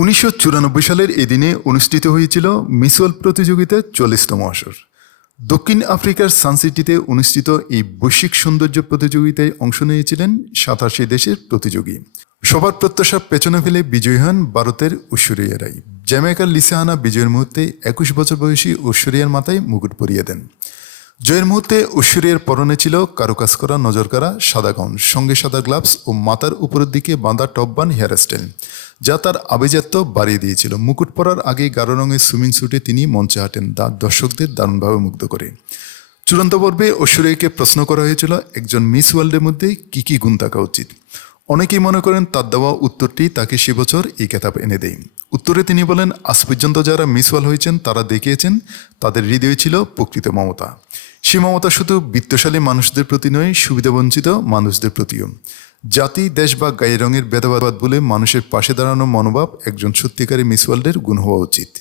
উনিশশো চুরানব্বই সালের এদিনে অনুষ্ঠিত হয়েছিল মিস ওয়ার্ল্ড প্রতিযোগিতার চল্লিশতম আসর। দক্ষিণ আফ্রিকার সানসিটিতে অনুষ্ঠিত এই বৈশ্বিক সৌন্দর্য প্রতিযোগিতায় অংশ নিয়েছিলেন সাতাশি দেশের প্রতিযোগী। সবার প্রত্যাশা পেছনে ফেলে বিজয়ী হন ভারতের ঐশ্বরিয়া রাই। জ্যামাইকার লিসাহানা বিজয়ের মুহূর্তে একুশ বছর বয়সী ঐশ্বরিয়ার মাথায় মুকুট পরিয়ে দেন। জয়ের মুহূর্তে ঐশ্বরিয়ার পরনে ছিল কারুকাজ করা নজর করা সাদা গাউন, সঙ্গে সাদা গ্লাভস ও মাথার উপরের দিকে বাঁধা টপবান হেয়ার স্টাইল। যা তার আভিজাত্য বাড়িয়ে দিয়েছিল। মুকুট পরার আগে গাঢ় রঙের সুইমিং স্যুটে তিনি মঞ্চে হাঁটেন দা দর্শকদের দারুণভাবে মুগ্ধ করে। চূড়ান্ত পর্বে ঐশ্বরিয়াকে প্রশ্ন করা হয়েছিল, একজন মিস ওয়ার্ল্ডের মধ্যে কি কি গুণ থাকা উচিত? অনেকেই মনে করেন তার দেওয়া উত্তরটি তাকে সে বছর এই খেতাব এনে দেয়। উত্তরে তিনি বলেন, আজ পর্যন্ত যারা মিস ওয়ার্ল্ড হয়েছেন, তারা দেখিয়েছেন তাদের হৃদয়ে ছিল প্রকৃত মমতা। সে মমতা শুধু বিত্তশালী মানুষদের প্রতি নয়, সুবিধাবঞ্চিত মানুষদের প্রতিও। জাতি, দেশ বা গায়ে রঙের ভেদাভেদ বলে মানুষের পাশে দাঁড়ানো মনোভাব একজন সত্যিকারী মিস ওয়ার্ল্ডের গুণ হওয়া উচিত।